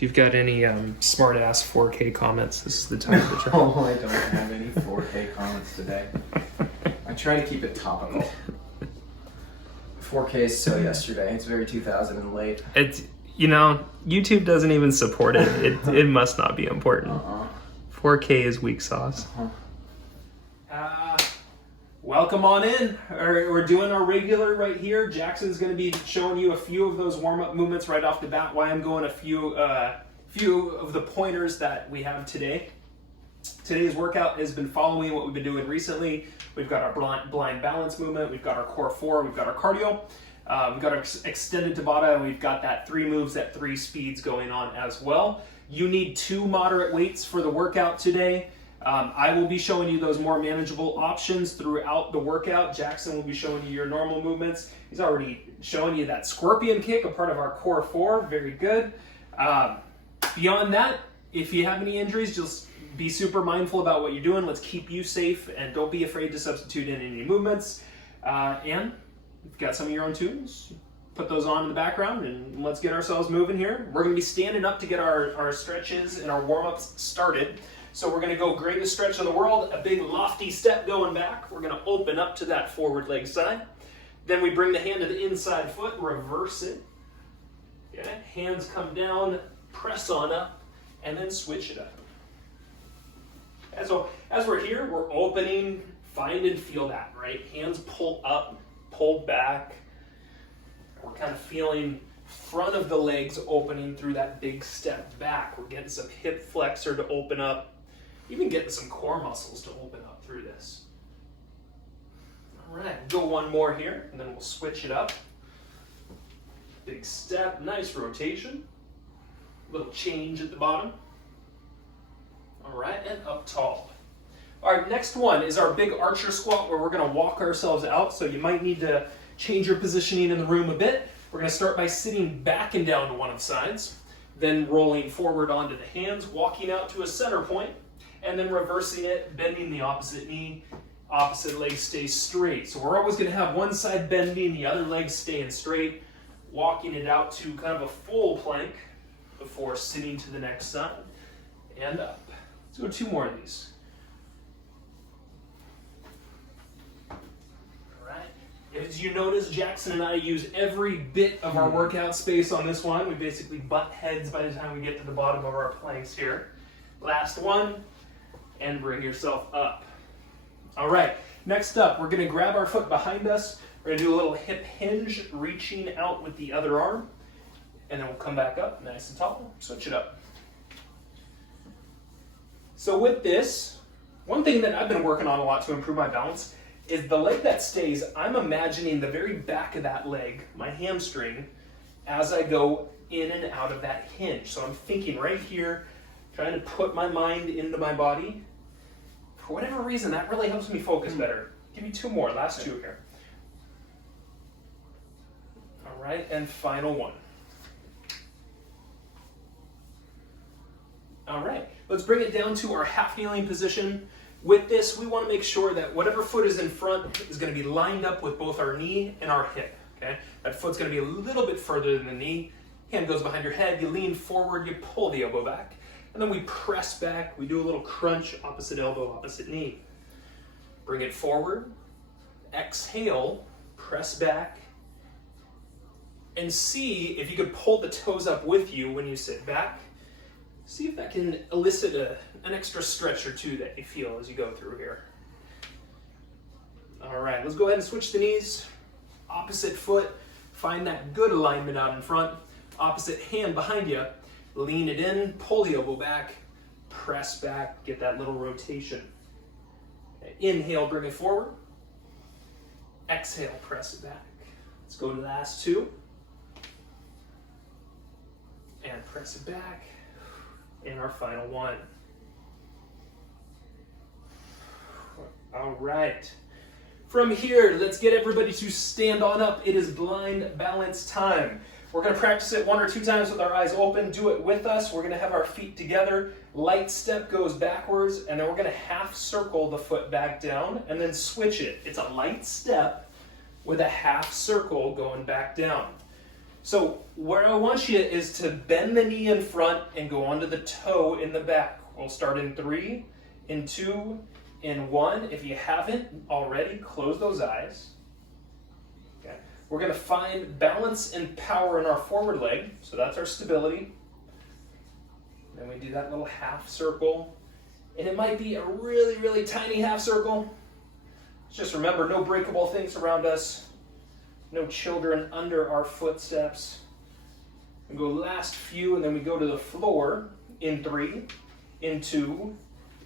If you've got any smart ass 4K comments, this is the time to try. No, I don't have any 4K comments today. I try to keep it topical. 4K is so yesterday. It's very 2000 and late. It's, you know, YouTube doesn't even support it. It must not be important. 4K is weak sauce. Welcome on in. We're doing our regular right here. Jackson's going to be showing you a few of those warm-up movements right off the bat. Why I'm going a few of the pointers that we have today. Today's workout has been following what we've been doing recently. We've got our blind balance movement. We've got our core 4. We've got our cardio. We've got our extended Tabata, and we've got that 3 moves at 3 speeds going on as well. You need 2 moderate weights for the workout today. I will be showing you those more manageable options throughout the workout. Jackson will be showing you your normal movements. He's already showing you that scorpion kick, a part of our core 4. Very good. Beyond that, if you have any injuries, just be super mindful about what you're doing. Let's keep you safe, and don't be afraid to substitute in any movements. And if you've got some of your own tunes, put those on in the background, and let's get ourselves moving here. We're going to be standing up to get our stretches and our warm-ups started. So we're going to go greatest stretch in the world, a big lofty step going back. We're going to open up to that forward leg side. Then we bring the hand to the inside foot, reverse it. Okay. Hands come down, press on up, and then switch it up. And so as we're here, we're opening, find and feel that, right? Hands pull up, pull back. We're kind of feeling front of the legs opening through that big step back. We're getting some hip flexor to open up. Even getting some core muscles to open up through this. All right, go one more here, and then we'll switch it up. Big step, nice rotation. Little change at the bottom. All right, and up tall. All right, next one is our big archer squat, where we're gonna walk ourselves out, so you might need to change your positioning in the room a bit. We're gonna start by sitting back and down to one of the sides, then rolling forward onto the hands, walking out to a center point, and then reversing it, bending the opposite knee, opposite leg stays straight. So we're always going to have one side bending, the other leg staying straight, walking it out to kind of a full plank before sitting to the next side and up. Let's go 2 more of these. All right. As you notice, Jackson and I use every bit of our workout space on this one. We basically butt heads by the time we get to the bottom of our planks here. Last one. And bring yourself up. All right, next up, we're gonna grab our foot behind us. We're gonna do a little hip hinge, reaching out with the other arm. And then we'll come back up, nice and tall, switch it up. So with this, one thing that I've been working on a lot to improve my balance is the leg that stays, I'm imagining the very back of that leg, my hamstring, as I go in and out of that hinge. So I'm thinking right here, trying to put my mind into my body. For whatever reason, that really helps me focus better. Give me 2 more, last 2 here. All right, and final one. All right, let's bring it down to our half kneeling position. With this, we want to make sure that whatever foot is in front is going to be lined up with both our knee and our hip. Okay, that foot's going to be a little bit further than the knee. Hand goes behind your head, you lean forward, you pull the elbow back. And then we press back, we do a little crunch, opposite elbow, opposite knee. Bring it forward, exhale, press back, and see if you could pull the toes up with you when you sit back. See if that can elicit an extra stretch or 2 that you feel as you go through here. All right, let's go ahead and switch the knees. Opposite foot, find that good alignment out in front. Opposite hand behind you. Lean it in, pull the elbow back, press back, get that little rotation. Inhale, bring it forward. Exhale, press it back. Let's go to the last 2. And press it back. And our final one. All right. From here, let's get everybody to stand on up. It is blind balance time. We're going to practice it 1 or 2 times with our eyes open. Do it with us. We're going to have our feet together. Light step goes backwards, and then we're going to half circle the foot back down and then switch it. It's a light step with a half circle going back down. So where I want you is to bend the knee in front and go onto the toe in the back. We'll start in 3, in 2, in 1. If you haven't already, close those eyes. Okay. We're going to find balance and power in our forward leg. So that's our stability. Then we do that little half circle. And it might be a really, really tiny half circle. Just remember, no breakable things around us. No children under our footsteps. We go last few, and then we go to the floor in 3, in 2,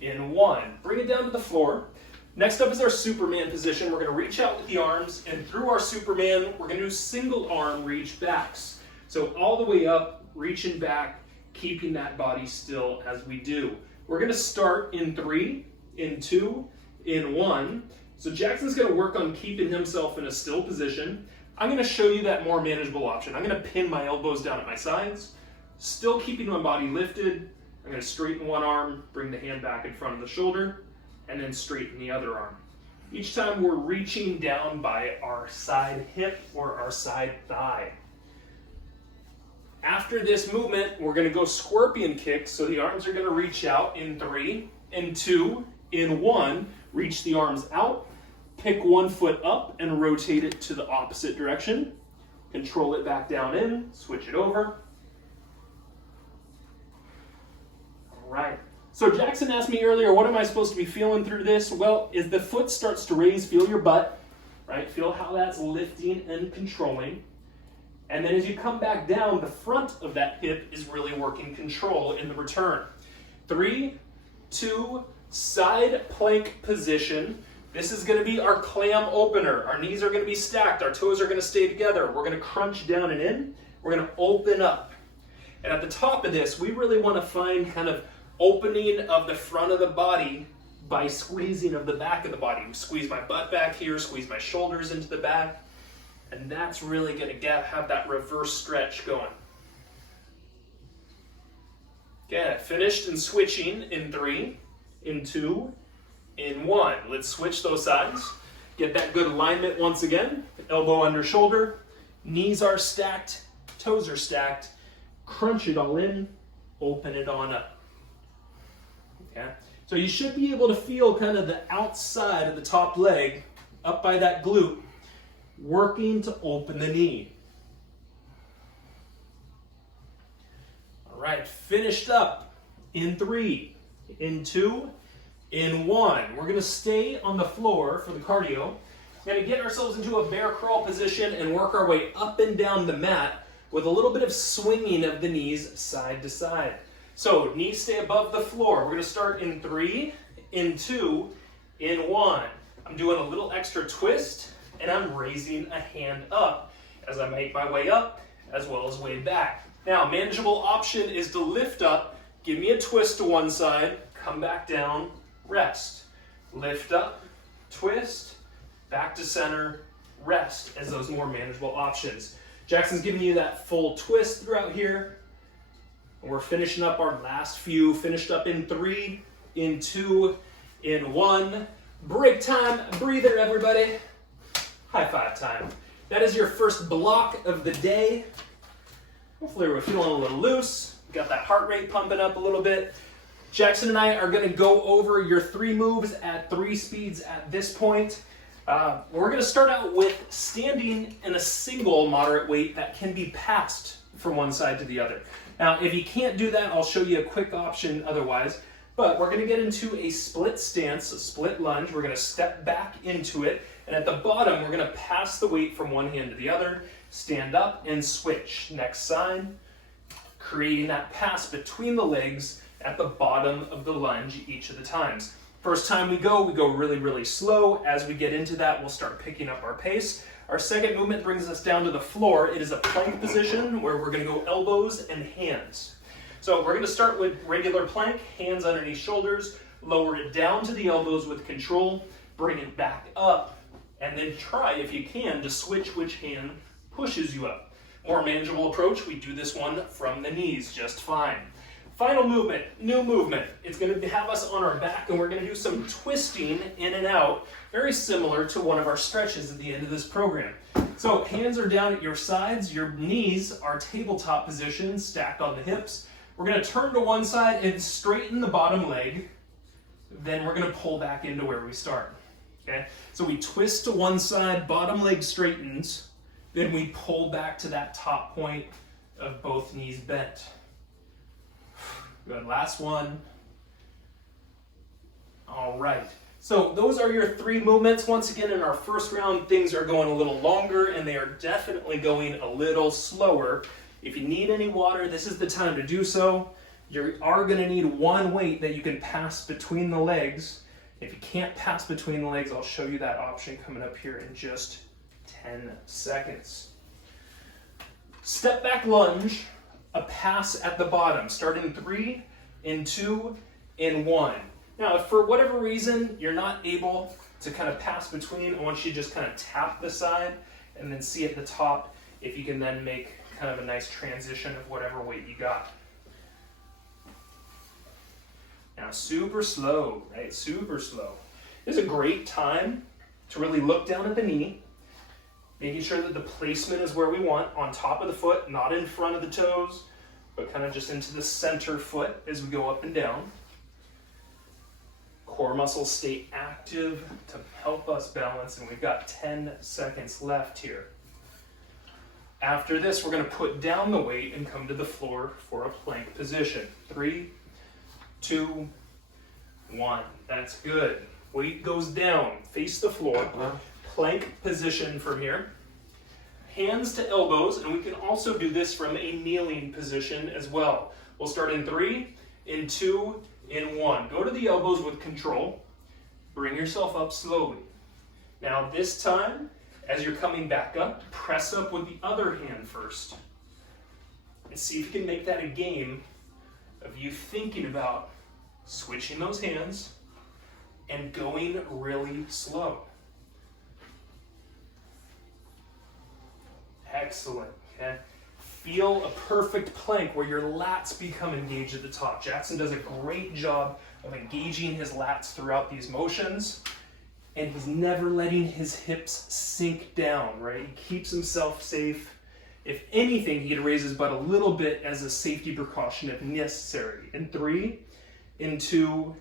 in 1. Bring it down to the floor. Next up is our Superman position. We're going to reach out with the arms, and through our Superman, we're going to do single arm reach backs. So all the way up, reaching back, keeping that body still as we do. We're going to start in 3, in 2, in 1. So Jackson's going to work on keeping himself in a still position. I'm going to show you that more manageable option. I'm going to pin my elbows down at my sides, still keeping my body lifted. I'm going to straighten one arm, bring the hand back in front of the shoulder, and then straighten the other arm. Each time we're reaching down by our side hip or our side thigh. After this movement, we're going to go scorpion kicks. So the arms are going to reach out in 3, in 2, in 1. Reach the arms out. Pick one foot up and rotate it to the opposite direction. Control it back down in. Switch it over. All right. So Jackson asked me earlier, what am I supposed to be feeling through this? Well, as the foot starts to raise, feel your butt, right? Feel how that's lifting and controlling. And then as you come back down, the front of that hip is really working control in the return. 3, 2, side plank position. This is going to be our clam opener. Our knees are going to be stacked. Our toes are going to stay together. We're going to crunch down and in. We're going to open up. And at the top of this, we really want to find kind of opening of the front of the body by squeezing of the back of the body. Squeeze my butt back here, squeeze my shoulders into the back. And that's really going to have that reverse stretch going. Okay, finished and switching in 3, in 2, in 1. Let's switch those sides. Get that good alignment once again. Elbow under shoulder. Knees are stacked. Toes are stacked. Crunch it all in. Open it on up. Okay. So you should be able to feel kind of the outside of the top leg up by that glute, working to open the knee. All right, finished up in 3, in 2, in 1. We're going to stay on the floor for the cardio. We're going to get ourselves into a bear crawl position and work our way up and down the mat with a little bit of swinging of the knees side to side. So knees stay above the floor. We're going to start in 3, in 2, in 1. I'm doing a little extra twist, and I'm raising a hand up as I make my way up as well as way back. Now, manageable option is to lift up, give me a twist to one side, come back down, rest. Lift up, twist, back to center, rest as those more manageable options. Jackson's giving you that full twist throughout here. And we're finishing up our last few, finished up in 3, in 2, in 1. Break time, breather everybody. High five time. That is your first block of the day. Hopefully we're feeling a little loose. Got that heart rate pumping up a little bit. Jackson and I are going to go over your 3 moves at 3 speeds at this point. We're going to start out with standing in a single moderate weight that can be passed from one side to the other. Now, if you can't do that, I'll show you a quick option otherwise. But we're going to get into a split stance, a split lunge. We're going to step back into it. And at the bottom, we're going to pass the weight from one hand to the other, stand up and switch. Next side, creating that pass between the legs at the bottom of the lunge each of the times. First time we go really, really slow. As we get into that, we'll start picking up our pace. Our second movement brings us down to the floor. It is a plank position where we're going to go elbows and hands. So we're going to start with regular plank, hands underneath shoulders, lower it down to the elbows with control, bring it back up, and then try, if you can, to switch which hand pushes you up. More manageable approach, we do this one from the knees just fine. Final movement, new movement. It's going to have us on our back, and we're going to do some twisting in and out, very similar to one of our stretches at the end of this program. So hands are down at your sides, your knees are tabletop position, stacked on the hips. We're going to turn to one side and straighten the bottom leg. Then we're going to pull back into where we start. Okay? So we twist to one side, bottom leg straightens, then we pull back to that top point of both knees bent. Good, last one. All right. So those are your 3 movements. Once again, in our first round, things are going a little longer and they are definitely going a little slower. If you need any water, this is the time to do so. You are going to need one weight that you can pass between the legs. If you can't pass between the legs, I'll show you that option coming up here in just 10 seconds. Step back lunge, a pass at the bottom. Start in 3, in 2, in 1. Now, if for whatever reason you're not able to kind of pass between, I want you to just kind of tap the side and then see at the top if you can then make kind of a nice transition of whatever weight you got. Now, super slow, right? Super slow. This is a great time to really look down at the knee, making sure that the placement is where we want, on top of the foot, not in front of the toes, but kind of just into the center foot as we go up and down. Core muscles stay active to help us balance, and we've got 10 seconds left here. After this, we're going to put down the weight and come to the floor for a plank position. 3, 2, 1. That's good. Weight goes down, face the floor. Plank position from here. Hands to elbows, and we can also do this from a kneeling position as well. We'll start in 3, in 2, in 1. Go to the elbows with control. Bring yourself up slowly. Now this time, as you're coming back up, press up with the other hand first. And see if you can make that a game of you thinking about switching those hands and going really slow. Excellent, okay? Feel a perfect plank where your lats become engaged at the top. Jackson does a great job of engaging his lats throughout these motions, and he's never letting his hips sink down, right? He keeps himself safe. If anything, he can raise his butt a little bit as a safety precaution if necessary. In 3, in 2,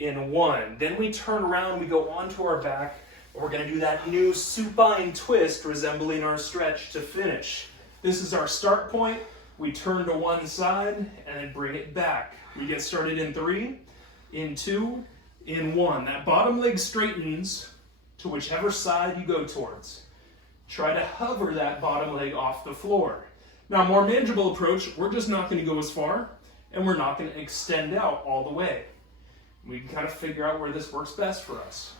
in 1. Then we turn around, we go onto our back, and we're gonna do that new supine twist resembling our stretch to finish. This is our start point. We turn to one side and then bring it back. We get started in 3, in 2, in 1. That bottom leg straightens to whichever side you go towards. Try to hover that bottom leg off the floor. Now, more manageable approach, we're just not going to go as far, and we're not going to extend out all the way. We can kind of figure out where this works best for us.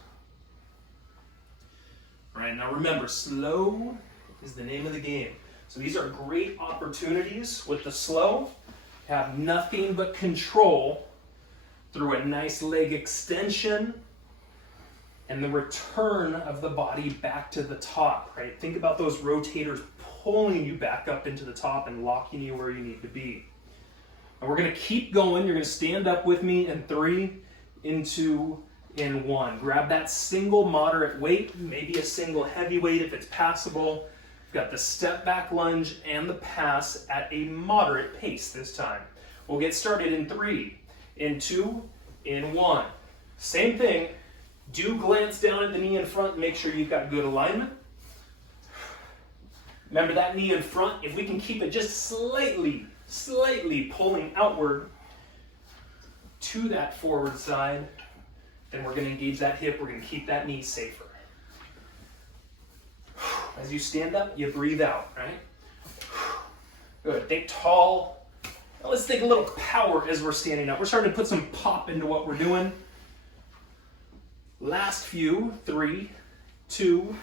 All right, now remember, slow is the name of the game. So these are great opportunities with the slow. Have nothing but control through a nice leg extension and the return of the body back to the top, right? Think about those rotators pulling you back up into the top and locking you where you need to be. And we're gonna keep going. You're gonna stand up with me in 3, in 2, in 1. Grab that single moderate weight, maybe a single heavy weight if it's passable. We've got the step back lunge and the pass at a moderate pace this time. We'll get started in 3, in 2, in 1. Same thing. Do glance down at the knee in front and make sure you've got good alignment. Remember that knee in front, if we can keep it just slightly pulling outward to that forward side, then we're going to engage that hip. We're going to keep that knee safer. As you stand up, you breathe out, right? Good. Think tall. Now let's take a little power as we're standing up. We're starting to put some pop into what we're doing. Last few, 3, 2,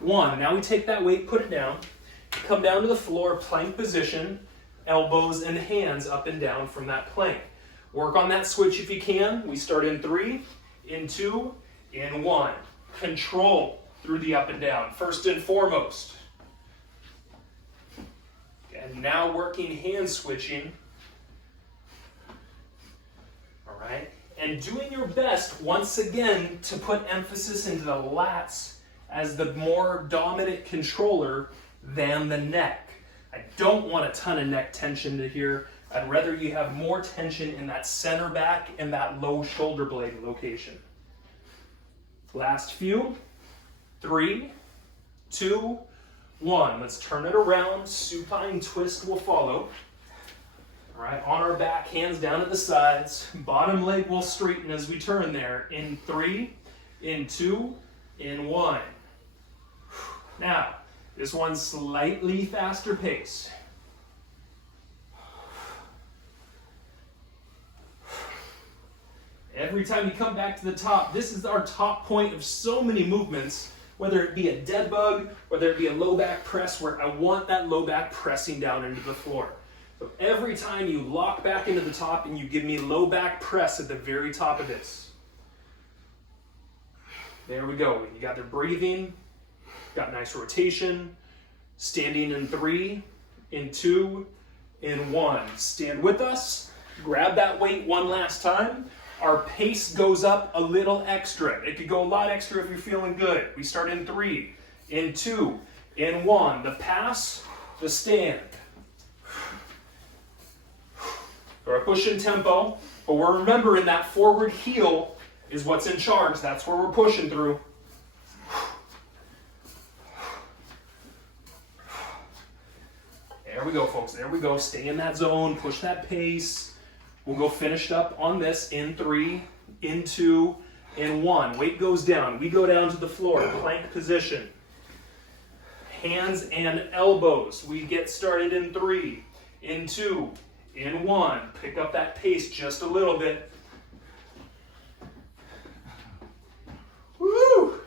1. Now we take that weight, put it down, come down to the floor, plank position, elbows and hands up and down from that plank. Work on that switch if you can. We start in 3, in 2, in 1. Control through the up and down, first and foremost. And now working hand switching. All right. And doing your best, once again, to put emphasis into the lats as the more dominant controller than the neck. I don't want a ton of neck tension to here. I'd rather you have more tension in that center back and that low shoulder blade location. Last few. 3, 2, 1. Let's turn it around. Supine twist will follow. All right, on our back, hands down at the sides. Bottom leg will straighten as we turn there. In 3, in 2, in 1. Now, this one's slightly faster pace. Every time you come back to the top, this is our top point of so many movements, whether it be a dead bug, whether it be a low back press, where I want that low back pressing down into the floor. So every time you lock back into the top and you give me low back press at the very top of this. There we go. You got their breathing, got nice rotation, standing in 3, in 2, in 1. Stand with us, grab that weight one last time. Our pace goes up a little extra. It could go a lot extra if you're feeling good. We start in 3, in 2, in 1. The pass, the stand. Or a push in tempo, but we're remembering that forward heel is what's in charge. That's where we're pushing through. There we go, folks. There we go. Stay in that zone. Push that pace. We'll go finished up on this in 3, in 2, in 1. Weight goes down. We go down to the floor. Plank position. Hands and elbows. We get started in 3, in 2, in 1. Pick up that pace just a little bit. Woo!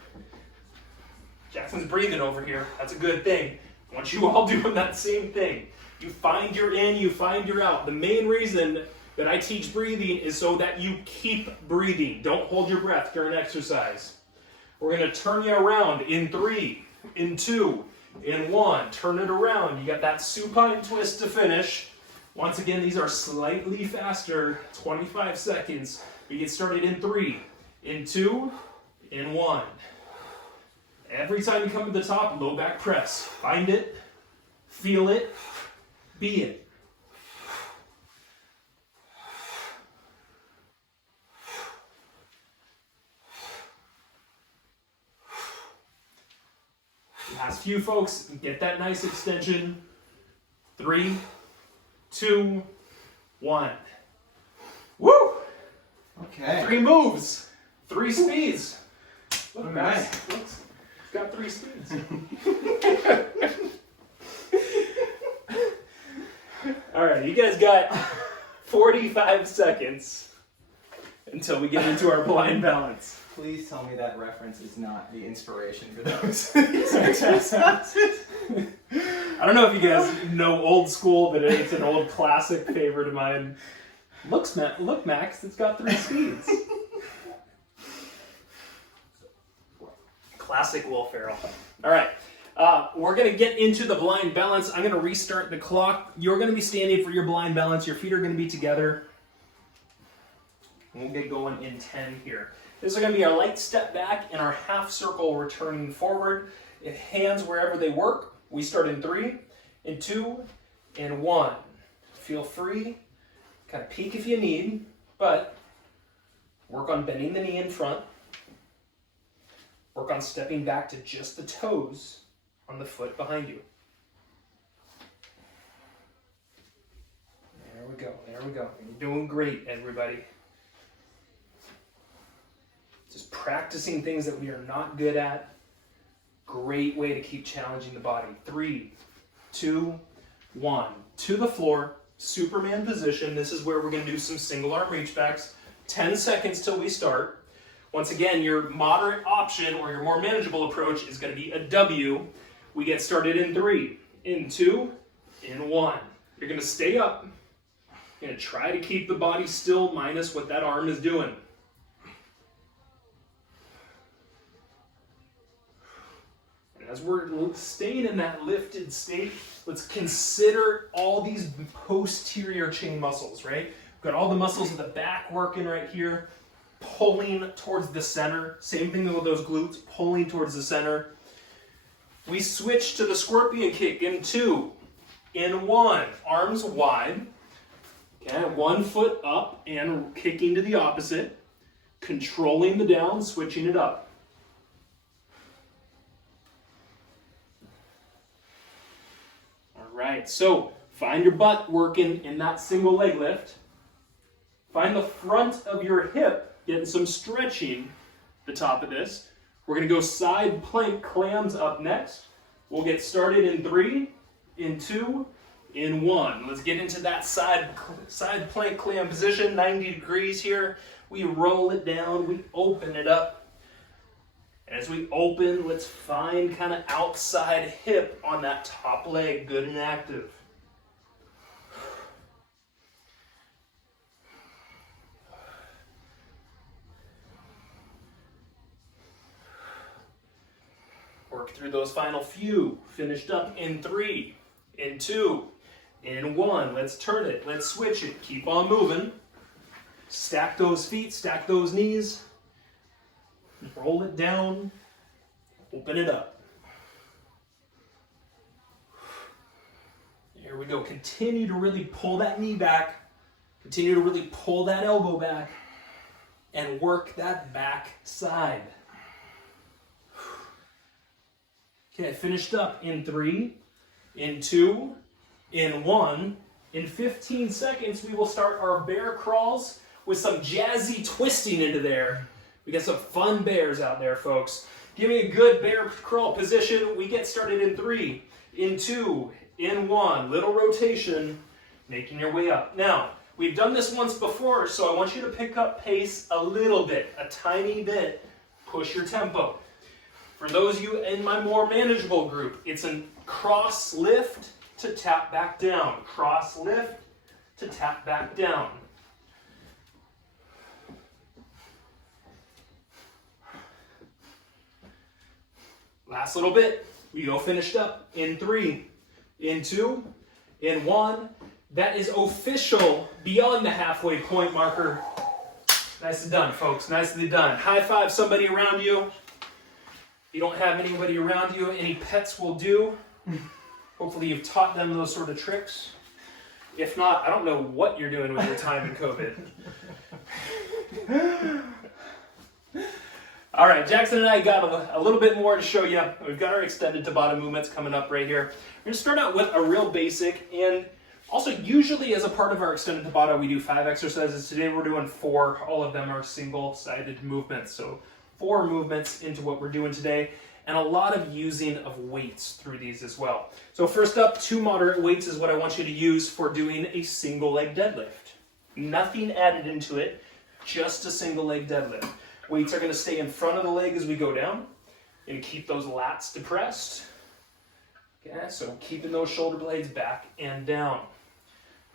Jackson's breathing over here. That's a good thing. I want you all doing that same thing. You find your in, you find your out. The main reason that I teach breathing is so that you keep breathing. Don't hold your breath during exercise. We're going to turn you around in 3, in 2, in 1. Turn it around. You got that supine twist to finish. Once again, these are slightly faster, 25 seconds. We get started in 3, in 2, in 1. Every time you come to the top, low back press. Find it, feel it, be it. Last few, folks. Get that nice extension. 3, 2, 1. Woo! Okay. 3 moves, 3 speeds. Look, All guys. right. Look, it's got 3 speeds. All right, you guys got 45 seconds until we get into our blind balance. Please tell me that reference is not the inspiration for those exercises. I don't know if you guys know old school, but it's an old classic favorite of mine. Look, Max, it's got 3 speeds. Classic Will Ferrell. All right, we're going to get into the blind balance. I'm going to restart the clock. You're going to be standing for your blind balance. Your feet are going to be together. We'll get going in 10 here. This is going to be our light step back and our half circle returning forward. Hands wherever they work. We start in 3, in 2, in 1. Feel free. Kind of peek if you need, but work on bending the knee in front. Work on stepping back to just the toes on the foot behind you. There we go, there we go. You're doing great, everybody. Just practicing things that we are not good at. Great way to keep challenging the body. 3, 2, 1. To the floor, Superman position. This is where we're going to do some single arm reach backs. 10 seconds till we start. Once again, your moderate option or your more manageable approach is going to be a W. We get started in 3, in 2, in 1. You're going to stay up. You're going to try to keep the body still minus what that arm is doing. And as we're staying in that lifted state, let's consider all these posterior chain muscles, right? We've got all the muscles of the back working right here, pulling towards the center. Same thing with those glutes, pulling towards the center. We switch to the scorpion kick in 2, in 1, arms wide. Okay, 1 foot up and kicking to the opposite, controlling the down, switching it up. All right, so find your butt working in that single leg lift. Find the front of your hip, getting some stretching the top of this. We're going to go side plank clams up next. We'll get started in 3, in 2, in 1. Let's get into that side plank clam position, 90 degrees here. We roll it down, we open it up. As we open, let's find kind of outside hip on that top leg, good and active. Work through those final few. Finished up in 3, in 2, in 1. Let's turn it. Let's switch it. Keep on moving. Stack those feet. Stack those knees. Roll it down. Open it up. Here we go. Continue to really pull that knee back. Continue to really pull that elbow back. And work that back side. Okay, finished up in 3, in 2, in 1. In 15 seconds, we will start our bear crawls with some jazzy twisting into there. We got some fun bears out there, folks. Give me a good bear crawl position. We get started in 3, in 2, in 1. Little rotation, making your way up. Now, we've done this once before, so I want you to pick up pace a little bit, a tiny bit. Push your tempo. For those of you in my more manageable group, it's a cross lift to tap back down. Cross lift to tap back down. Last little bit. We go finished up in 3, in 2, in 1. That is official beyond the halfway point marker. Nicely done, folks. Nicely done. High five somebody around you. If you don't have anybody around you, any pets will do. Hopefully you've taught them those sort of tricks. If not, I don't know what you're doing with your time in COVID. All right, Jackson and I got a little bit more to show you. We've got our extended Tabata movements coming up right here. We're going to start out with a real basic, and also usually as a part of our extended Tabata, we do 5 exercises. Today we're doing 4. All of them are single-sided movements. So 4 movements into what we're doing today, and a lot of using of weights through these as well. So first up, 2 moderate weights is what I want you to use for doing a single leg deadlift. Nothing added into it, just a single leg deadlift. Weights are going to stay in front of the leg as we go down, and keep those lats depressed. Okay, so keeping those shoulder blades back and down.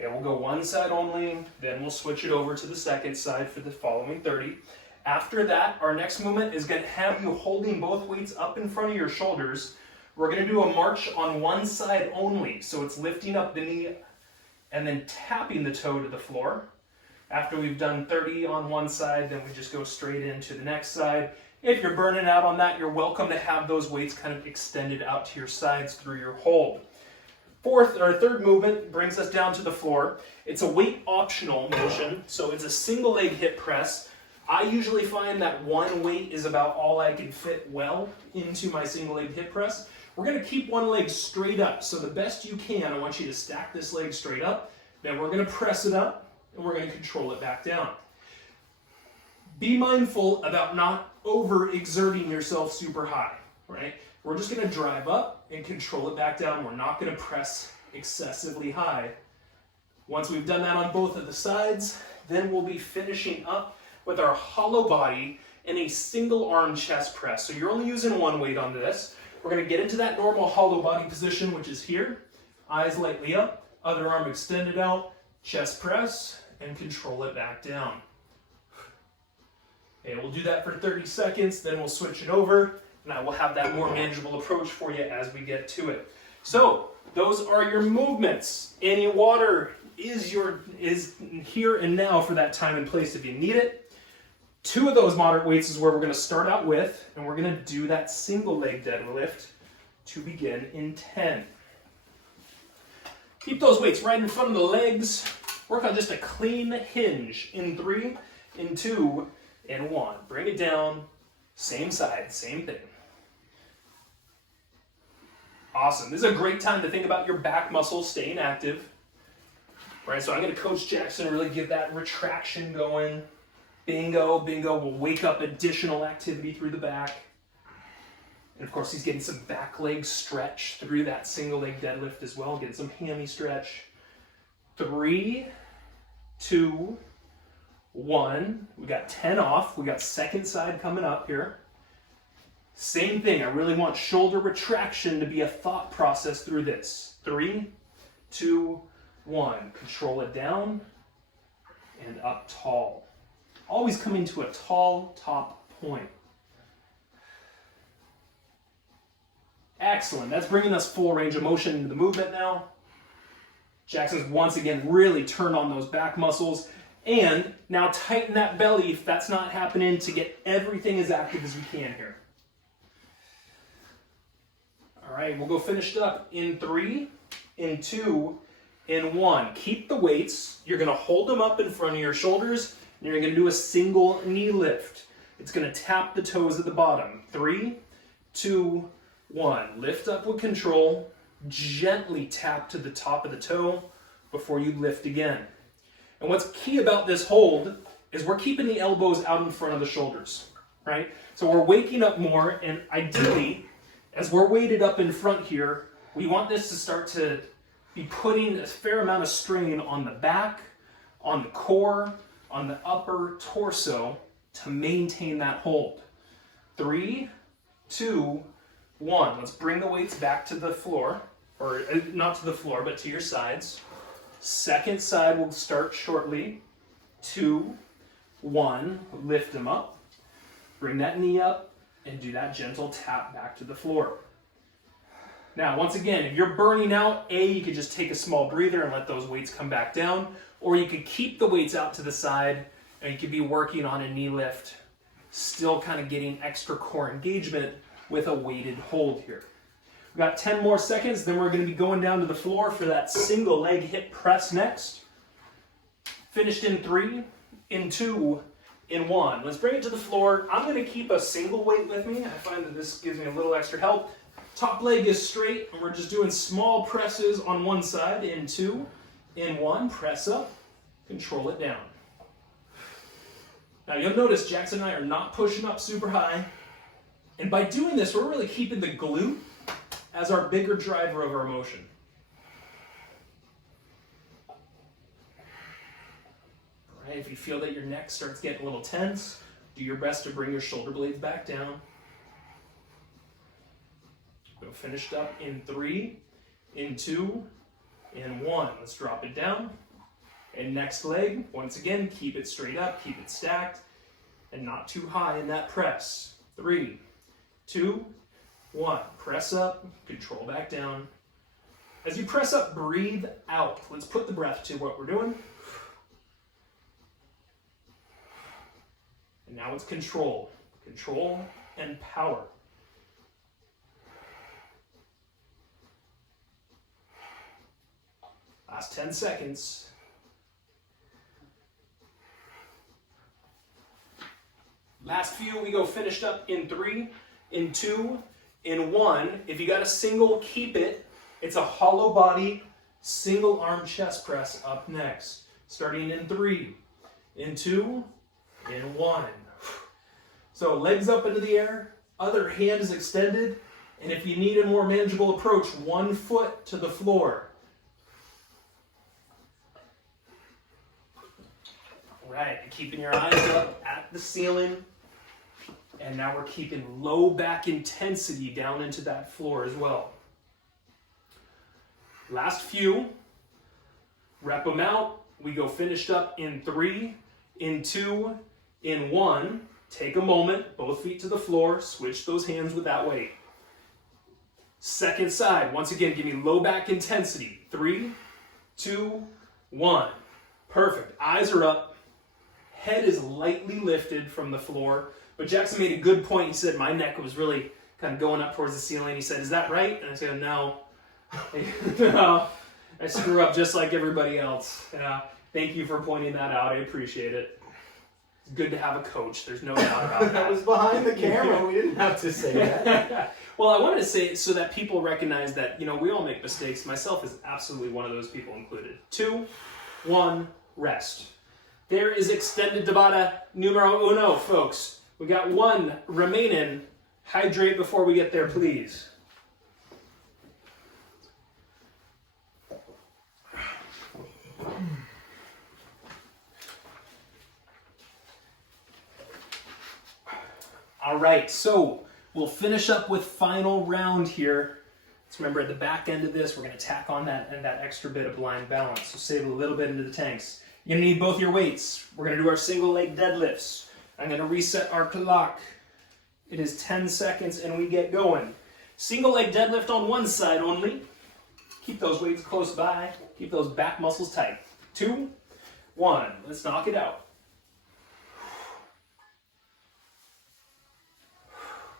Okay, we'll go one side only, then we'll switch it over to the second side for the following 30. After that, our next movement is going to have you holding both weights up in front of your shoulders. We're going to do a march on one side only. So it's lifting up the knee and then tapping the toe to the floor. After we've done 30 on one side, then we just go straight into the next side. If you're burning out on that, you're welcome to have those weights kind of extended out to your sides through your hold. Third movement brings us down to the floor. It's a weight optional motion, so it's a single leg hip press. I usually find that 1 weight is about all I can fit well into my single leg hip press. We're going to keep 1 leg straight up. So the best you can, I want you to stack this leg straight up. Then we're going to press it up and we're going to control it back down. Be mindful about not over-exerting yourself super high, right? We're just going to drive up and control it back down. We're not going to press excessively high. Once we've done that on both of the sides, then we'll be finishing up with our hollow body and a single arm chest press. So you're only using 1 weight on this. We're going to get into that normal hollow body position, which is here. Eyes lightly up, other arm extended out, chest press, and control it back down. Okay, we'll do that for 30 seconds, then we'll switch it over, and I will have that more manageable approach for you as we get to it. So, those are your movements. Any water is here and now for that time and place if you need it. 2 of those moderate weights is where we're going to start out with, and we're going to do that single leg deadlift to begin in 10. Keep those weights right in front of the legs. Work on just a clean hinge in 3, in 2, in 1. Bring it down, same side, same thing. Awesome. This is a great time to think about your back muscles staying active. Right, so I'm going to coach Jackson really get that retraction going. Bingo, bingo. We'll wake up additional activity through the back. And of course, he's getting some back leg stretch through that single leg deadlift as well. Getting some hammy stretch. 3, 2, 1. We got 10 off. We got second side coming up here. Same thing. I really want shoulder retraction to be a thought process through this. 3, 2, 1. Control it down and up tall. Always coming to a tall top point. Excellent. That's bringing us full range of motion into the movement now. Jackson's once again really turned on those back muscles. And now tighten that belly if that's not happening to get everything as active as we can here. All right, we'll go finished up in 3, in 2, in 1. Keep the weights. You're going to hold them up in front of your shoulders, and you're going to do a single knee lift. It's going to tap the toes at the bottom. 3, 2, 1. Lift up with control. Gently tap to the top of the toe before you lift again. And what's key about this hold is we're keeping the elbows out in front of the shoulders, right? So we're waking up more, and ideally, as we're weighted up in front here, we want this to start to be putting a fair amount of strain on the back, on the core, on the upper torso to maintain that hold. 3, 2, 1. Let's bring the weights back to the floor, or not to the floor, but to your sides. Second side will start shortly. 2, 1. Lift them up. Bring that knee up and do that gentle tap back to the floor. Now, once again, if you're burning out, you could just take a small breather and let those weights come back down, or you could keep the weights out to the side and you could be working on a knee lift, still kind of getting extra core engagement with a weighted hold here. We've got 10 more seconds, then we're going to be going down to the floor for that single leg hip press next. Finished in 3, in 2, in 1. Let's bring it to the floor. I'm going to keep a single weight with me. I find that this gives me a little extra help. Top leg is straight, and we're just doing small presses on one side. In 2, in 1, press up, control it down. Now you'll notice Jackson and I are not pushing up super high. And by doing this, we're really keeping the glute as our bigger driver of our motion. All right, if you feel that your neck starts getting a little tense, do your best to bring your shoulder blades back down. Go finished up in 3, in 2, in 1. Let's drop it down. And next leg, once again, keep it straight up, keep it stacked, and not too high in that press. 3, 2, 1. Press up, control back down. As you press up, breathe out. Let's put the breath to what we're doing. And now it's control. Control and power. Last 10 seconds. Last few, we go finished up in 3, in 2, in 1. If you got a single, keep it. It's a hollow body, single arm chest press up next. Starting in 3, in 2, in 1. So legs up into the air, other hand is extended, and if you need a more manageable approach, 1 foot to the floor. All right, keeping your eyes up at the ceiling. And now we're keeping low back intensity down into that floor as well. Last few. Rep them out. We go finished up in 3, in 2, in 1. Take a moment, both feet to the floor. Switch those hands with that weight. Second side. Once again, give me low back intensity. 3, 2, 1. Perfect. Eyes are up. Head is lightly lifted from the floor. But Jackson made a good point. He said my neck was really kind of going up towards the ceiling. He said, "Is that right?" And I said, "No." No, I screw up just like everybody else. Thank you for pointing that out. I appreciate it. It's good to have a coach. There's no doubt about that. That was behind the camera. We didn't have to say that. Well, I wanted to say it so that people recognize that, we all make mistakes. Myself is absolutely one of those people included. 2, 1, rest. There is extended Tabata numero uno, folks. We got 1 remaining. Hydrate before we get there, please. All right, so we'll finish up with final round here. Let's remember at the back end of this, we're going to tack on that extra bit of blind balance. So save a little bit into the tanks. You're going to need both your weights. We're going to do our single leg deadlifts. I'm going to reset our clock. It is 10 seconds and we get going. Single leg deadlift on one side only. Keep those weights close by. Keep those back muscles tight. 2, 1. Let's knock it out.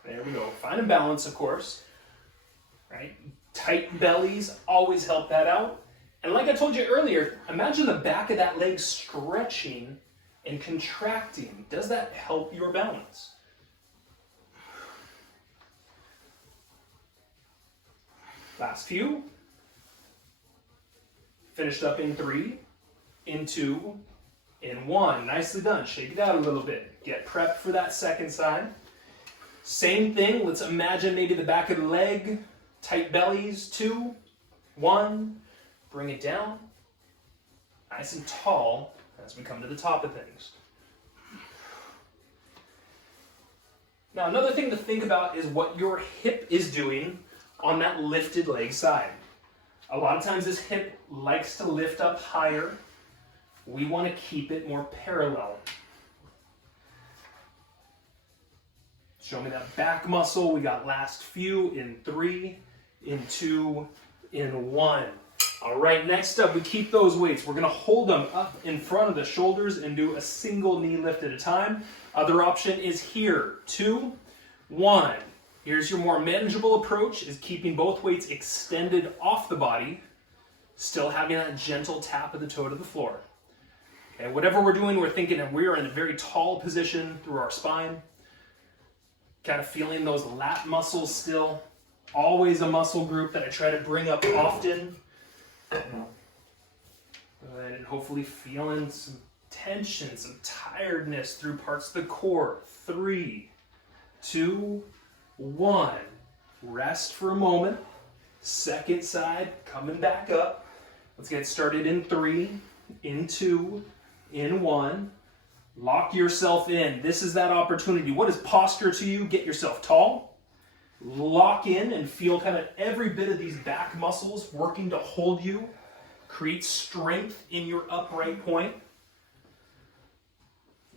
There we go. Find a balance, of course. Right? Tight bellies always help that out. And like I told you earlier, imagine the back of that leg stretching and contracting. Does that help your balance? Last few. Finished up in 3, in 2, in 1. Nicely done. Shake it out a little bit. Get prepped for that second side. Same thing, let's imagine maybe the back of the leg, tight bellies, 2, 1, bring it down, nice and tall as we come to the top of things. Now another thing to think about is what your hip is doing on that lifted leg side. A lot of times this hip likes to lift up higher. We want to keep it more parallel. Show me that back muscle. We got last few in 3, in 2, in 1. All right, next up, we keep those weights. We're going to hold them up in front of the shoulders and do a single knee lift at a time. Other option is here. 2, 1. Here's your more manageable approach, is keeping both weights extended off the body, still having that gentle tap of the toe to the floor. Okay, whatever we're doing, we're thinking that we're in a very tall position through our spine. Kind of feeling those lat muscles still. Always a muscle group that I try to bring up often. And hopefully feeling some tension, some tiredness through parts of the core. 3, 2, 1. Rest for a moment. Second side, coming back up. Let's get started in 3, in 2, in 1. Lock yourself in. This is that opportunity. What is posture to you? Get yourself tall. Lock in and feel kind of every bit of these back muscles working to hold you. Create strength in your upright point.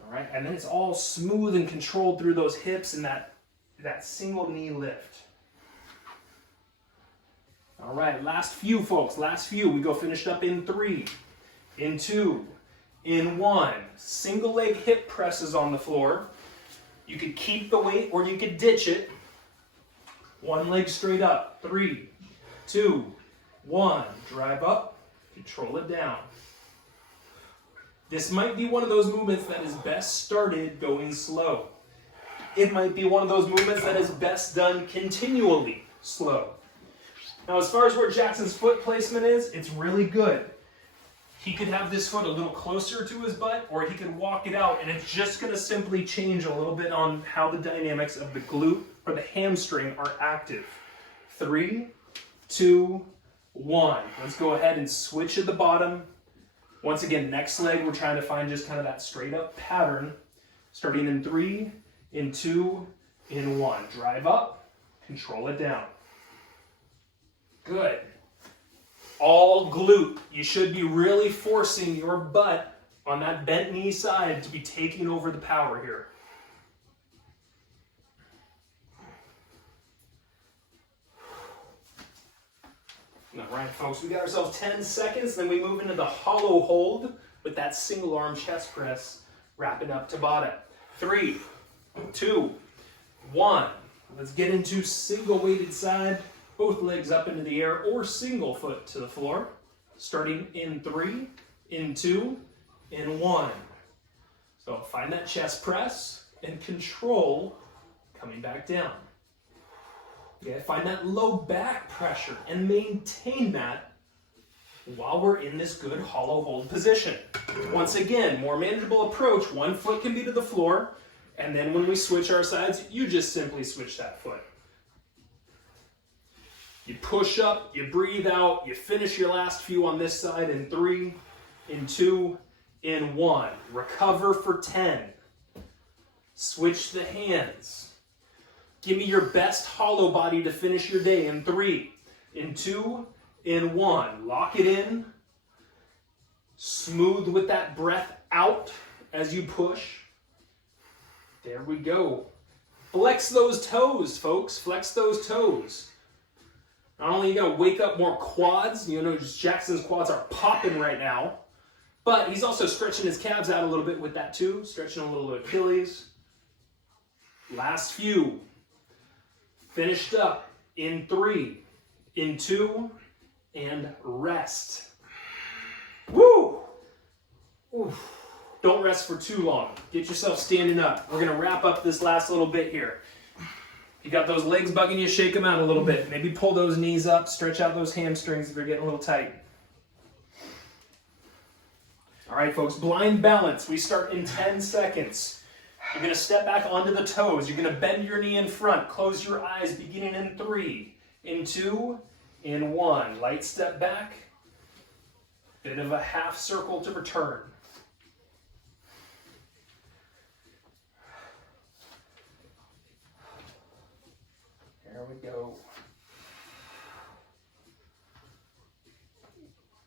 All right, and then it's all smooth and controlled through those hips and that single knee lift. All right, last few, folks. Last few. We go finished up in 3, in 2, in 1. Single leg hip presses on the floor. You could keep the weight or you could ditch it. One leg straight up. 3, 2, 1. Drive up, control it down. This might be one of those movements that is best started going slow. It might be one of those movements that is best done continually slow. Now, as far as where Jackson's foot placement is, it's really good. He could have this foot a little closer to his butt, or he could walk it out, and it's just going to simply change a little bit on how the dynamics of the glute or the hamstring are active. 3, 2, 1. Let's go ahead and switch at the bottom. Once again, next leg, we're trying to find just kind of that straight up pattern. Starting in 3, in 2, in 1. Drive up, control it down. Good. All glute. You should be really forcing your butt on that bent knee side to be taking over the power here. All right, folks, we got ourselves 10 seconds, then we move into the hollow hold with that single arm chest press, wrapping up Tabata. 3, 2, 1. Let's get into single weighted side, both legs up into the air, or single foot to the floor. Starting in 3, in 2, in 1. So find that chest press and control coming back down. Okay, find that low back pressure and maintain that while we're in this good hollow hold position. Once again, more manageable approach. One foot can be to the floor, and then when we switch our sides, you just simply switch that foot. You push up, you breathe out, you finish your last few on this side in 3, in 2, in 1. Recover for 10. Switch the hands. Give me your best hollow body to finish your day in 3, in 2, in 1. Lock it in. Smooth with that breath out as you push. There we go. Flex those toes, folks. Flex those toes. Not only are you going to wake up more quads, you know, just Jackson's quads are popping right now, but he's also stretching his calves out a little bit with that too, stretching a little Achilles. Last few. Finished up in 3, in 2, and rest. Woo! Oof. Don't rest for too long. Get yourself standing up. We're going to wrap up this last little bit here. You got those legs bugging you, shake them out a little bit. Maybe pull those knees up, stretch out those hamstrings if they're getting a little tight. All right, folks, blind balance. We start in 10 seconds. You're going to step back onto the toes. You're going to bend your knee in front. Close your eyes beginning in 3, in 2, in 1. Light step back. Bit of a half circle to return. There we go.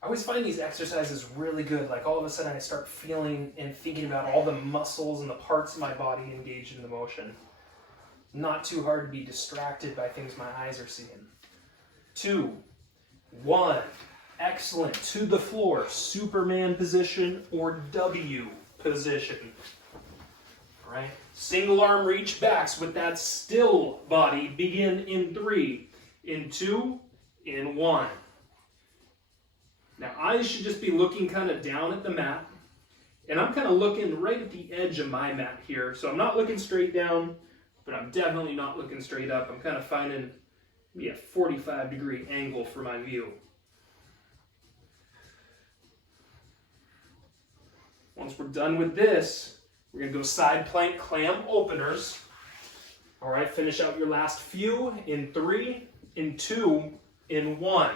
I always find these exercises really good. Like all of a sudden I start feeling and thinking about all the muscles and the parts of my body engaged in the motion. Not too hard to be distracted by things my eyes are seeing. 2, 1. Excellent. To the floor. Superman position or W position. All right. Single arm reach backs with that still body. Begin in 3, in 2, in 1. Now, eyes should just be looking kind of down at the mat. And I'm kind of looking right at the edge of my mat here. So I'm not looking straight down, but I'm definitely not looking straight up. I'm kind of finding maybe a 45-degree angle for my view. Once we're done with this, we're going to go side plank clam openers. All right, finish out your last few in 3, in 2, in 1.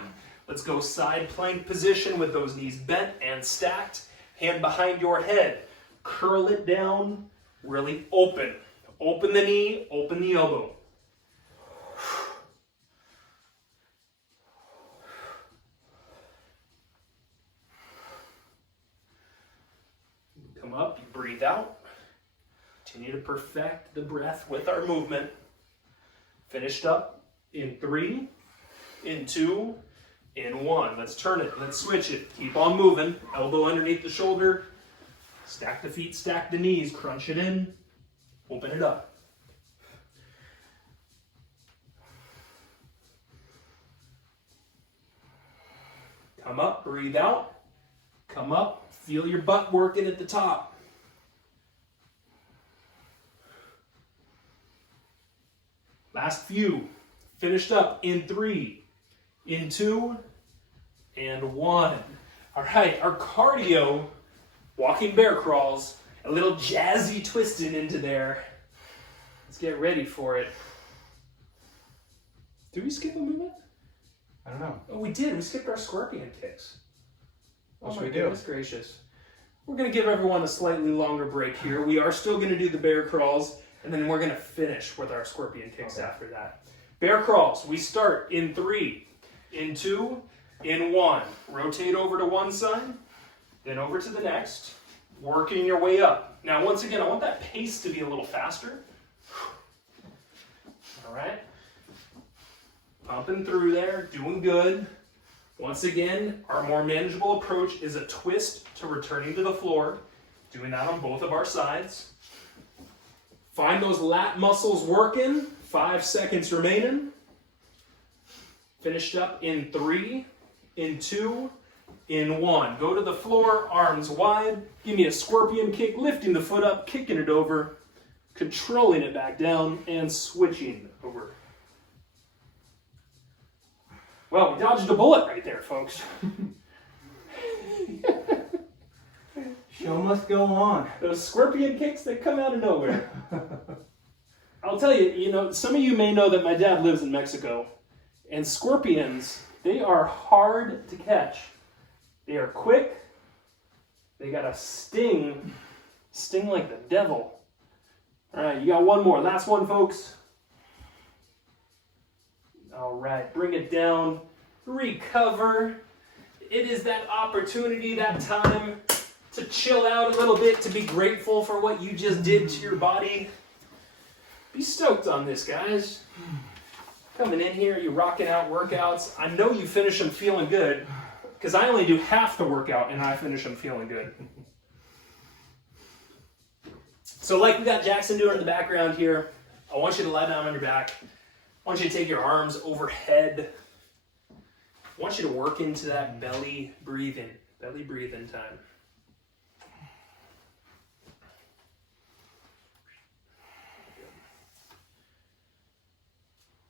Let's go side plank position with those knees bent and stacked. Hand behind your head. Curl it down, really open. Open the knee, open the elbow. Come up, you breathe out. Continue to perfect the breath with our movement. Finished up in 3, in 2, in 1. Let's turn it. Let's switch it. Keep on moving. Elbow underneath the shoulder. Stack the feet, stack the knees. Crunch it in. Open it up. Come up, breathe out. Come up, feel your butt working at the top. Last few. Finished up in 3, in 2, and 1. All right, our cardio, walking bear crawls, a little jazzy twisting into there. Let's get ready for it. Did we skip a movement? I don't know. Oh, we did. We skipped our scorpion kicks. What Oh should my we do? goodness gracious. We're going to give everyone a slightly longer break here. We are still going to do the bear crawls, and then we're going to finish with our scorpion kicks after that. Bear crawls. We start in 3, in 2, in 1. Rotate over to one side, then over to the next, working your way up. Now, once again, I want that pace to be a little faster. All right. Pumping through there, doing good. Once again, our more manageable approach is a twist to returning to the floor. Doing that on both of our sides. Find those lat muscles working. 5 seconds remaining. Finished up in 3, in 2, in 1. Go to the floor, arms wide. Give me a scorpion kick, lifting the foot up, kicking it over, controlling it back down, and switching over. Well, we dodged a bullet right there, folks. Show must go on. Those scorpion kicks, they come out of nowhere. I'll tell you, you know, some of you may know that my dad lives in Mexico, and scorpions, they are hard to catch. They are quick. They got a sting like the devil. All right, you got one more. Last one, folks. All right, bring it down. Recover. It is that opportunity, that time to chill out a little bit, to be grateful for what you just did to your body. Be stoked on this, guys. Coming in here, you rocking out workouts. I know you finish them feeling good, because I only do half the workout and I finish them feeling good. So like we got Jackson doing in the background here, I want you to lie down on your back. I want you to take your arms overhead. I want you to work into that belly breathing time.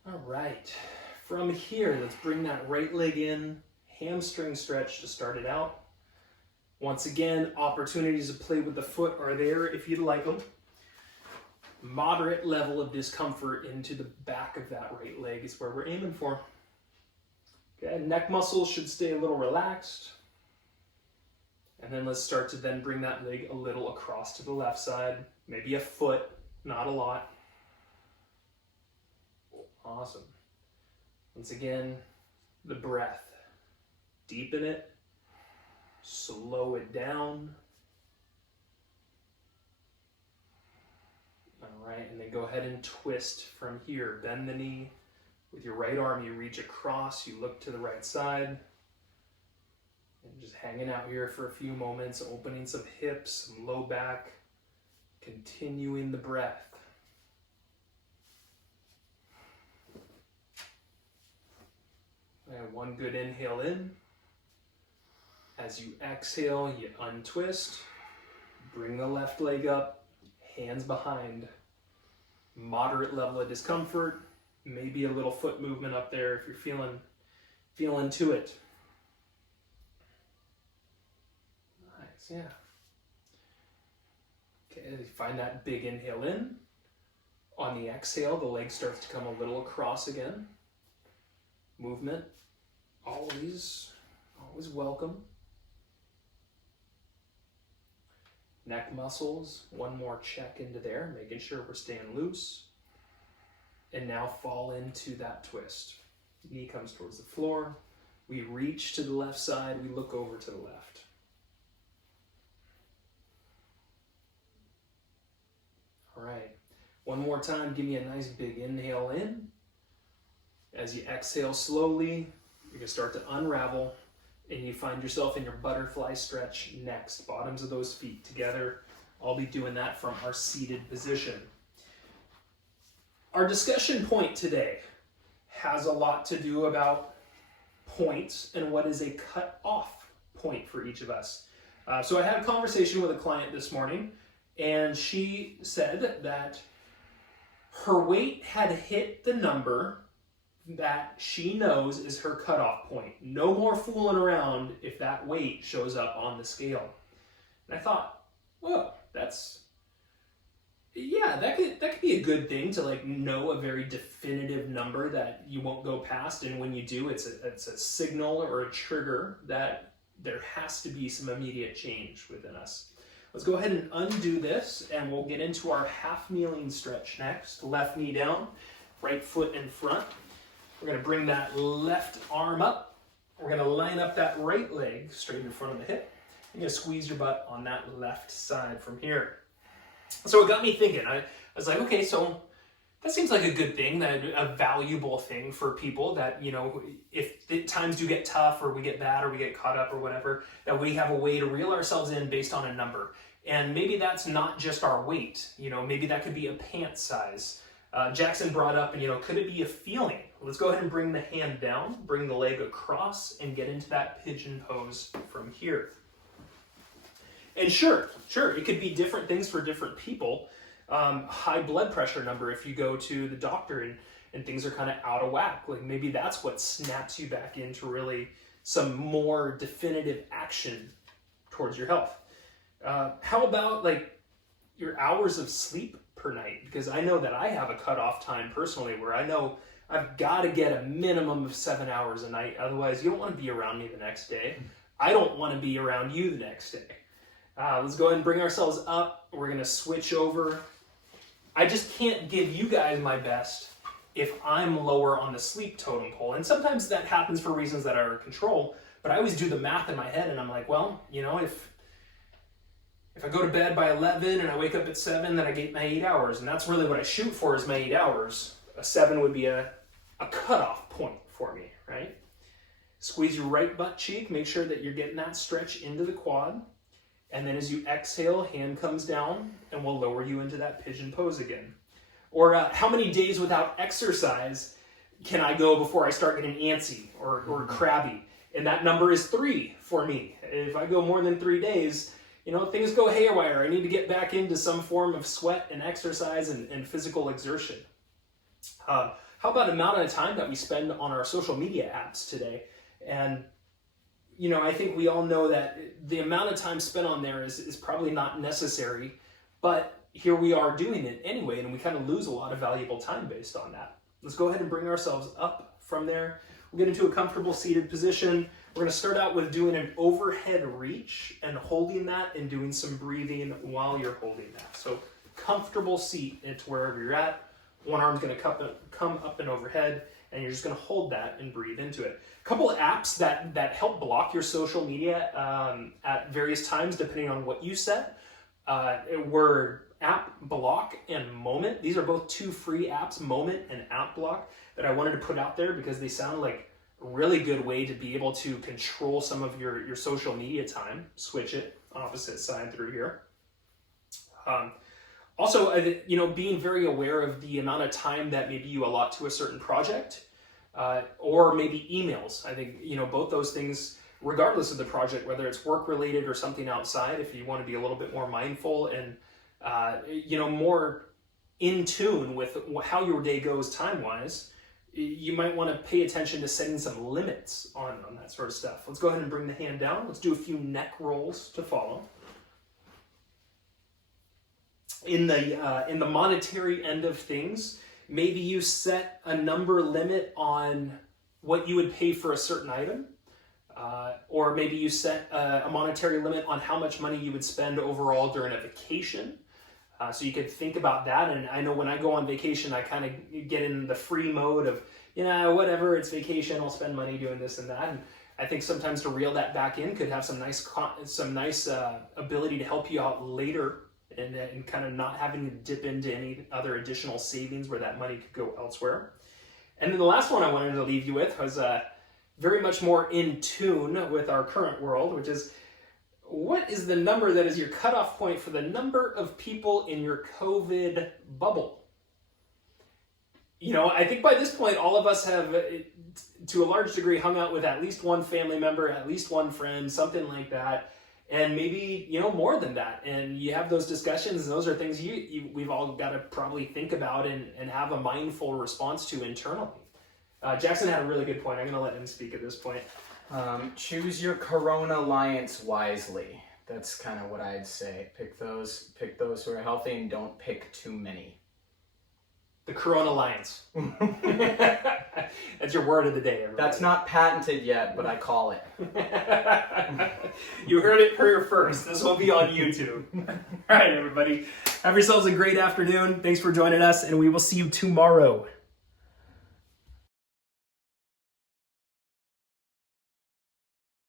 All right, from here, let's bring that right leg in, hamstring stretch to start it out. Once again, opportunities to play with the foot are there if you'd like them. Moderate level of discomfort into the back of that right leg is where we're aiming for. Okay, neck muscles should stay a little relaxed. And then let's start to then bring that leg a little across to the left side, maybe a foot, not a lot. Awesome. Once again, the breath. Deepen it. Slow it down. All right, and then go ahead and twist from here. Bend the knee. With your right arm, you reach across, you look to the right side. And just hanging out here for a few moments, opening some hips, some low back, continuing the breath. And one good inhale in. As you exhale, you untwist. Bring the left leg up, hands behind. Moderate level of discomfort. Maybe a little foot movement up there if you're feeling to it. Nice, yeah. Okay, find that big inhale in. On the exhale, the leg starts to come a little across again. Movement, always welcome. Neck muscles, one more check into there, making sure we're staying loose. And now fall into that twist. Knee comes towards the floor. We reach to the left side, we look over to the left. All right, one more time, give me a nice big inhale in. As you exhale slowly, you're gonna start to unravel and you find yourself in your butterfly stretch next. Bottoms of those feet together. I'll be doing that from our seated position. Our discussion point today has a lot to do about points and what is a cut-off point for each of us. So I had a conversation with a client this morning, and she said that her weight had hit the number that she knows is her cutoff point. No more fooling around if that weight shows up on the scale. And I thought, well, that could be a good thing to like know a very definitive number that you won't go past, and when you do, it's a signal or a trigger that there has to be some immediate change within us. Let's go ahead and undo this, and we'll get into our half kneeling stretch next. Left knee down, right foot in front. We're going to bring that left arm up. We're going to line up that right leg straight in front of the hip. You're going to squeeze your butt on that left side from here. So it got me thinking. I was like, okay, so that seems like a good thing, a valuable thing for people that, you know, if times do get tough or we get bad or we get caught up or whatever, that we have a way to reel ourselves in based on a number. And maybe that's not just our weight. You know, maybe that could be a pant size. Jackson brought up, could it be a feeling? Let's go ahead and bring the hand down, bring the leg across, and get into that pigeon pose from here. And sure, it could be different things for different people. High blood pressure number, if you go to the doctor and things are kind of out of whack, like maybe that's what snaps you back into really some more definitive action towards your health. How about like your hours of sleep per night? Because I know that I have a cutoff time personally where I know I've got to get a minimum of 7 hours a night. Otherwise, you don't want to be around me the next day. I don't want to be around you the next day. Let's go ahead and bring ourselves up. We're going to switch over. I just can't give you guys my best if I'm lower on the sleep totem pole. And sometimes that happens for reasons that are out of control, but I always do the math in my head and I'm like, well, if I go to bed by 11 and I wake up at 7, then I get my 8 hours. And that's really what I shoot for is my 8 hours. A 7 would be a cutoff point for me, right? Squeeze your right butt cheek. Make sure that you're getting that stretch into the quad. And then as you exhale, hand comes down and we'll lower you into that pigeon pose again. Or how many days without exercise can I go before I start getting antsy or crabby? And that number is 3 for me. If I go more than 3 days, things go haywire. I need to get back into some form of sweat and exercise and physical exertion. How about the amount of time that we spend on our social media apps today? And I think we all know that the amount of time spent on there is probably not necessary, but here we are doing it anyway, and we kind of lose a lot of valuable time based on that. Let's go ahead and bring ourselves up from there. We'll get into a comfortable seated position. We're going to start out with doing an overhead reach and holding that and doing some breathing while you're holding that. So comfortable seat, it's wherever you're at. One arm's going to come up and overhead, and you're just going to hold that and breathe into it. A couple of apps that help block your social media at various times, depending on what you set, were App Block and Moment. These are both 2 free apps, Moment and App Block, that I wanted to put out there because they sound like a really good way to be able to control some of your social media time. Switch it, opposite side through here. Also, being very aware of the amount of time that maybe you allot to a certain project, or maybe emails. I think, both those things, regardless of the project, whether it's work related or something outside, if you want to be a little bit more mindful and, more in tune with how your day goes time-wise, you might want to pay attention to setting some limits on that sort of stuff. Let's go ahead and bring the hand down. Let's do a few neck rolls to follow. In the monetary end of things, maybe you set a number limit on what you would pay for a certain item, or maybe you set a monetary limit on how much money you would spend overall during a vacation. So you could think about that. And I know when I go on vacation, I kind of get in the free mode of, whatever, it's vacation, I'll spend money doing this and that. And I think sometimes to reel that back in could have some nice ability to help you out later, and kind of not having to dip into any other additional savings where that money could go elsewhere. And then the last one I wanted to leave you with was very much more in tune with our current world, which is, what is the number that is your cutoff point for the number of people in your COVID bubble? I think by this point, all of us have, to a large degree, hung out with at least one family member, at least one friend, something like that. And maybe, more than that. And you have those discussions, and those are things we've all got to probably think about and have a mindful response to internally. Jackson had a really good point. I'm going to let him speak at this point. Choose your Corona alliance wisely. That's kind of what I'd say. Pick those who are healthy and don't pick too many. The Corona Alliance. That's your word of the day, everybody. That's not patented yet, but I call it. You heard it here first. This will be on YouTube. All right, everybody. Have yourselves a great afternoon. Thanks for joining us, and we will see you tomorrow.